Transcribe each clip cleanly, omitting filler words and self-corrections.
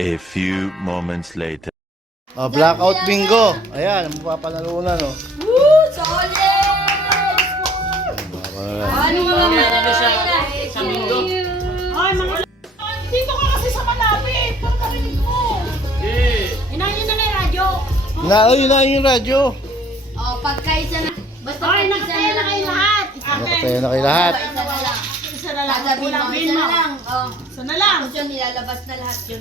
A few moments later. Oh, blackout bingo. Ayan, mapapanalunan, oh. Woo! Solid! Ano mga sa bingo? Ay, mga dito ka kasi sa malapit. Pagkarinig mo. Inahin nyo na yung radyo. Yun na yung radyo. Oh, pagkaisa na. Basta Ay, pag-isa nakataya na kayo lahat. Nakatayo na kayo lahat. Isa na lang. Isa na lang. Sasabihin Kulang mo, bin isa mo. na lang. Oh. Isa na lang. Tapos yun, nilalabas na lahat yun.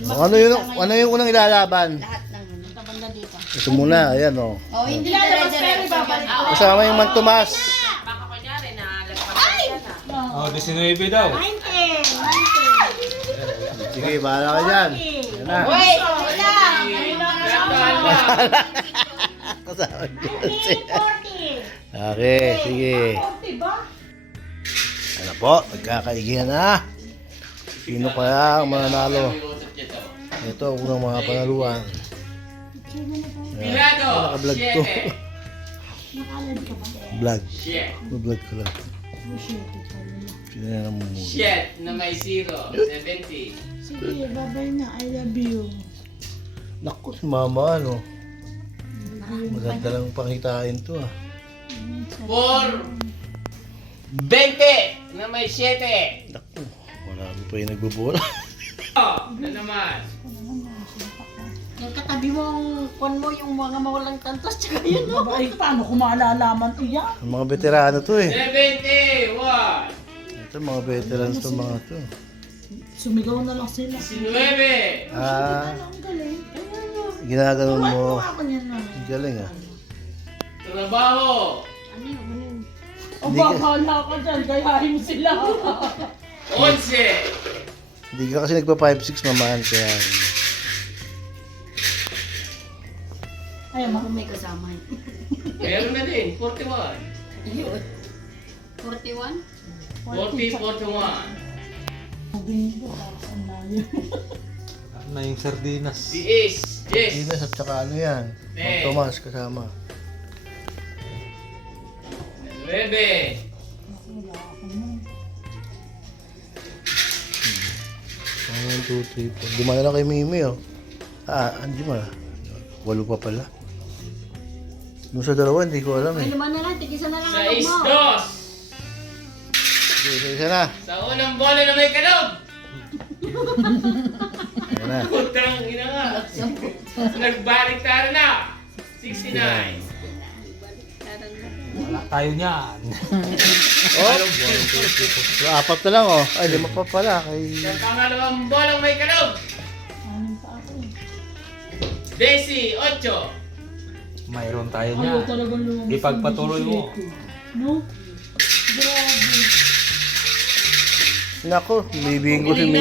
Ano yung unang ilalaban? Lahat ng ano. Tabanda dito. Ito muna, ayan, oh. Oh, hindi Nilalabas pero dire-diretso ibabalik yun. ko. Kasama yung Mantumas. Baka kunyari na lagpasan ka na. Oh, 19 daw. 19. Sige, bahala ka dyan. Ayan na. Wait, wait lang. Kasama dyan. 1940. Okay, sige. 40 ba? Ano po, nagkakaigihan na. Sino kaya ang mananalo? Ito, unang mga panaluan. Pilado! Naka-vlog to. Nakalad ka ba? Vlog. Shit! Vlog ko lang. Sino na naman muna? Shit! Na may 0. 70. Sige, babay na. I love you. Naku, si mama, ano? Maganda lang pakitain to, ah. 4. 20. Na may 7. Naku, marami pa yung nagbubola. Na naman. Yung katabi mong kwan mo, yung mga mawalang tantos, tsaka yun, no? Ay, paano ko maalalaman to yan? Ang mga veterano to, eh. 71. Ito, mga veterans to, mga to. Sumigaw na lang sila. 19. Ah, Ang galing. ginaganon mo. Ako niyan na. Ang galing, ah. Trabaho. O bahala ka dyan, gayahin mo sila. 11. Hindi ka kasi nagpa 5-6 mamaan, kaya... Ay, May kasama yun. Meron na din. 41. Yun. 41? 40, 41. bingo. Ang layo. Na yung sardinas. Diis. Yes. Dinas at saka ano yan? Mang Tomas kasama. 9. 1, 2, 3, 4. Lima na lang kay Mimi, oh. Ah, hindi ma. 8 pa pala. Nung sa dalawa, hindi ko alam, Ay, eh. naman na lang, tigisa na lang ang 6, mo. 2. Sige, isa na. Sa unang bola na may kalog. Ayan na. Putang ina nga. Nagbalik tayo na. 69. Wala tayo niyan. Oh, so, 4 na lang, oh. Ay, 5 pa pala. Kay... Sa pangalawang bola may kalog. Anong pa ako eh. Desi, 8. Mayroon tayo Ayaw niyan. talagang lumabas. Ipagpatuloy mo. No? Grabe. Nako, bibinggo si Mimi.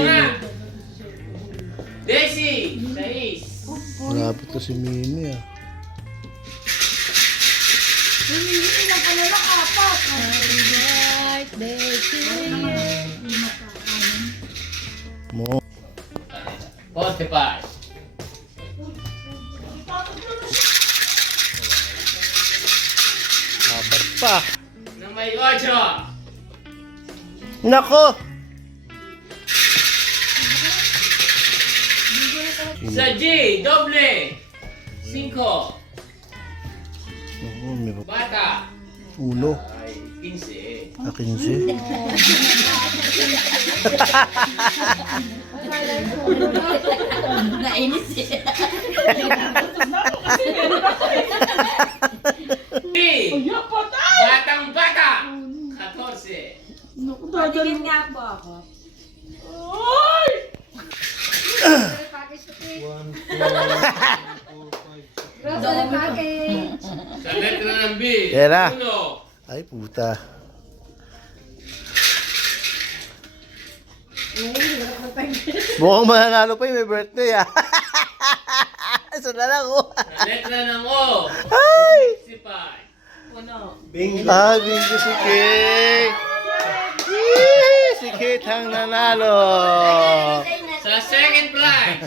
Desi, 6. Malapit to si Mimi, ah. Hindi lang pala na apat. Mo. 45. Apat pa. Na may 8. Nako! Sa G, doble. 5. Oo, meron. Bata. 1. Ay, 15. Ah, 15. Nainis eh. B, Ayaw patay! batang bata. 14. Patigil nga po ako. Ay! Grocery package. Sa letra ng B. Yan na. 1. Ay, puta. Mukhang mananalo pa yung may birthday, ah. Isa na lang, oh. Sa letra ng O. Ay! 65. Ah, bingo si Kate. Yee! Si Kate ang nanalo. Sa second prize.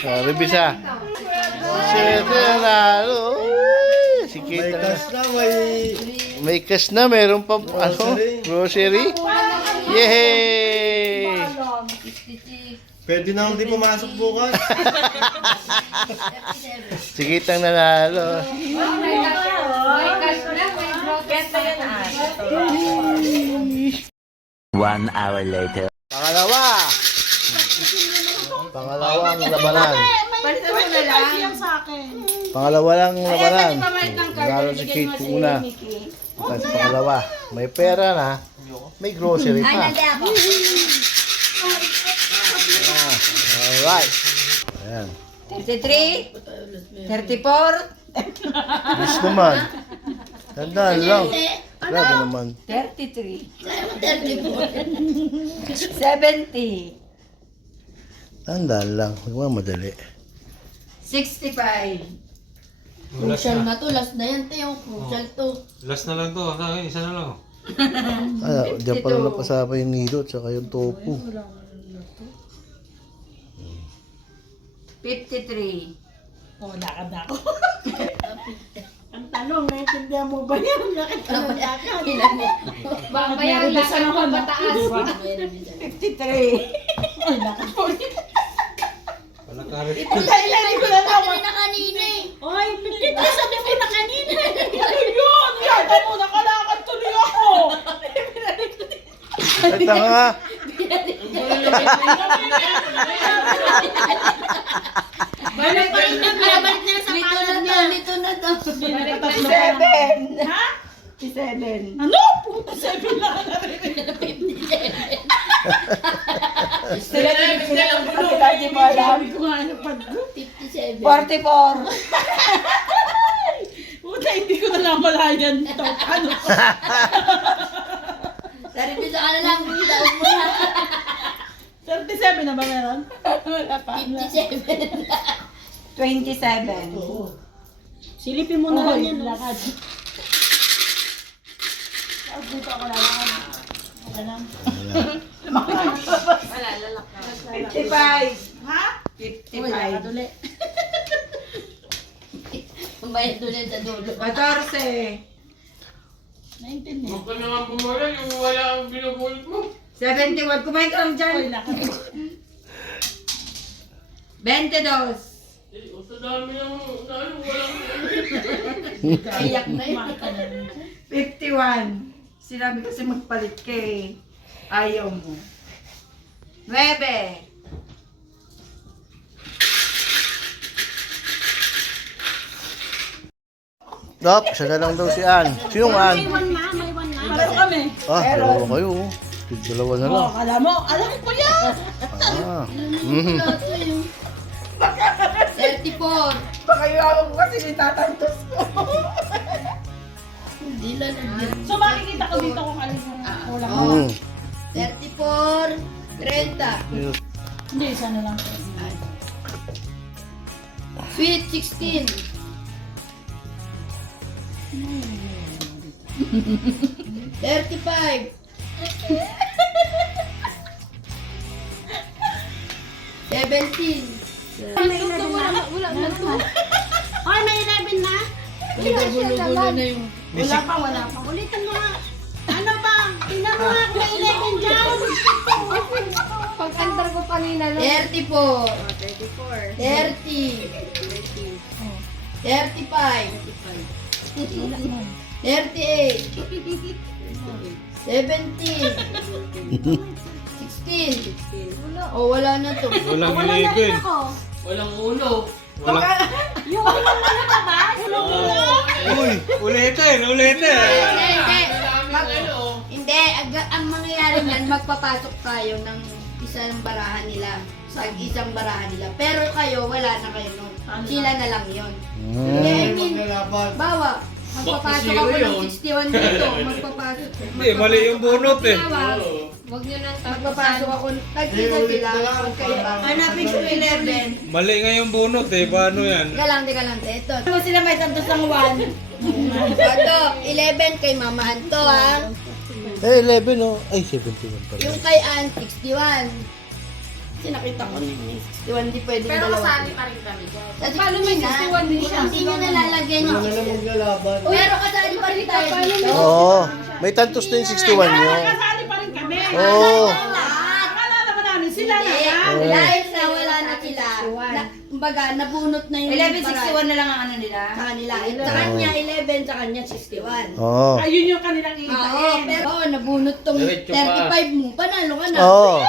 Oh, revisa. Si Kate ang nanalo. Uy, si Kate ang may cash na, meron pa ano, grocery. Yay! 66. Pwede na hindi pumasok bukas. Si Kitang nanalo. May cash na, may groceries na. 1 hour later. Pangalawang labanan. Palitan mo na lang. Yan sa akin. Pangalawa lang labanan. Pamalit ng card. Nanalo si Kate una. Tapos pangalawa, may pera na, may grocery pa. Alright. Ayan. 33, 34, Yes naman. Tandaan lang. Grabe naman. 33, 70, Tandaan lang. Huwag mo madali. 65, Crucial na to, last na yan, Teo. Crucial to. Last na lang to. Isa na lang. Diyan pa lang napasama yung nido at saka yung tofu. 53, Oh, lakad ako. Ang tanong, naiintindihan mo ba yan? Bakit ka nalakad? Bayan lang sa mga mataas. 53, Ay, lakad po. Wala ka rin. Kailan ko na lang. Kanina kanina eh. Ay, pikit ka sabi mo na kanina. Ayun, yata mo, nakalakad tuloy ako. At nga. balik Pinabalik na sa pangalan niya. Dito na to. 57, Ha? 57, Ano? Puta, 7 na ka na rin. sila ang pagkakaji mo alam. Sabi ko nga ano pag... 57. 44, Puta, hindi ko na namalayan ito. Ano? Sarili sa kanila lang. Daog mo na. 37 na ba meron? wala pa. 57. 27, Silipin mo na lang yan. Lakad. Dito ako lalakad. Wala lang. 55, Ha? 55, ulit. Bayad doon yan sa dulo. 14, Naintindihan. Huwag ka naman bumala yung wala ang binubulit mo. 71, kumain ka lang Uy, dyan. lakad. 22, Sa dami ng walang... iyak na yun. 51, sinabi kasi magpalit ka eh. Ayaw mo. 9, Dop, siya na lang daw si Ann. Sinong Ann? Pareho kami. Dalawa kayo. Dalawa na lang. Oh, alam ko yan. Mhm. 34. baka yung kasi nitatantos ko. Hindi lang nandiyan. So makikita ko dito kung alin yung kulang. Mm. 34. 30. Hindi, isa na lang. Sweet 16. 35. 17. Wala na. Ay, may 11 na? Gulo-gulo na yung... Wala pa. Ulitin mo nga. Ano ba? Tingnan mo nga kung may 11 dyan. Pag-enter ko kanina, 34. 30. 35. 38. 17. 16. Oh, wala na to. Walang 11. Walang ulo. Yung ulang na na ba? Ulang Uy, ulitin. Hindi. Mag ano? Hindi. Ang mangyayari niyan, magpapasok tayo ng isang barahan nila. Sa isang barahan nila. Pero kayo, wala na kayo nun. Sila na lang yun. Hindi, I mean, bawa. Magpapasok ako ng 61 dito. Magpapasok. Hindi, mali yung bunot eh. Huwag nyo nang Magpapasok ako. Tag-isa sila. Magkaiba. Hanapin ko 11. Mali nga yung bunot eh. Paano yan? Teka lang. Ito. Ano sila may tantos ng 1? Ito. 11 kay Mama Anto, ha? 11 oh. Ay, 71 pala. Yung kay Ann, 61. Kasi nakita ko na yun, 61, di pwede Pero dalawa. kasali pa rin kami dyan. Kasi Paano may 61 din siya? Hindi nyo nalalagyan yung 61. Pero kasali pa rin tayo dito. Oo. May tantos na yung 61 nyo. Kasali pa rin kami. Oo. Akala naman namin sila na Hindi. yan. Dahil kumbaga, nabunot na yung 1161 na lang ang ano nila. sa kanila. Sa kanya, 11, sa kanya, 61. Oo. Ayun yung kanilang Oo, iitayin. pero nabunot tong Diretso pa. 35 mo, panalo ka na. Oo.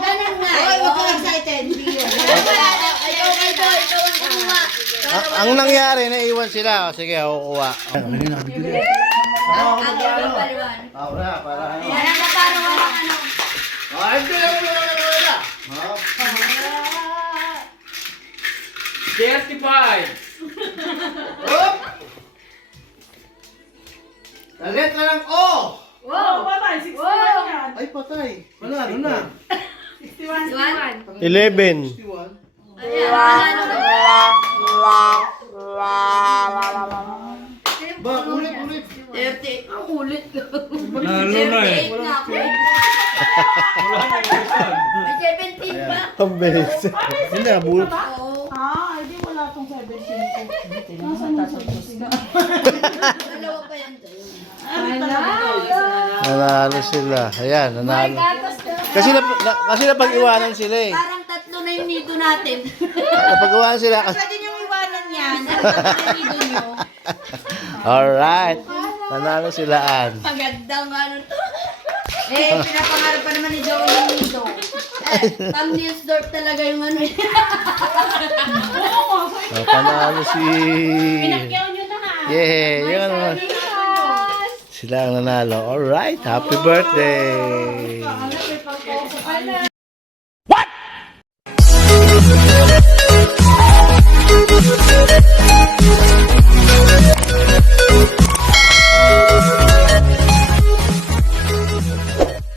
Ganun nga. Oy, wag ka Oo. excited. Ayaw, ikaw ang kumuha. Ang nangyari, naiwan sila. Sige, ako kuha. Ang ayaw paliwan. Para. Ayan, paano mo ang ano? Ay, ito lang wala. 35. Talit ka ng O! Wow, patay, 61 yan. Ay, patay. Manalo na. 61. 11. Ayan, panalo na. Ba, ulit. 30. Ang ulit. Nalo na eh. 38 na ako. May 17 pa. Ang bilis. Hindi, nabulot. Oo. Hindi wala tong 17 ko. Nasaan yung 17? Dalawa pa yan sa'yo. Nanalo sila. Ayan, nanalo. Kasi napag-iwanan sila eh. Parang tatlo na yung nido natin. Napag-iwanan sila. Pwede niyong iwanan yan. Ang nido niyo. Alright. Nanalo silaan. Magandang ano to. Pinapangarap pa naman ni Joey yung nido. Pang Nilsdorf talaga yung ano yun. Panalo si... Pinakyaw nyo na nga. Yeah, yun naman. Sila ang nanalo. Alright, happy birthday. May pangkosok ka na.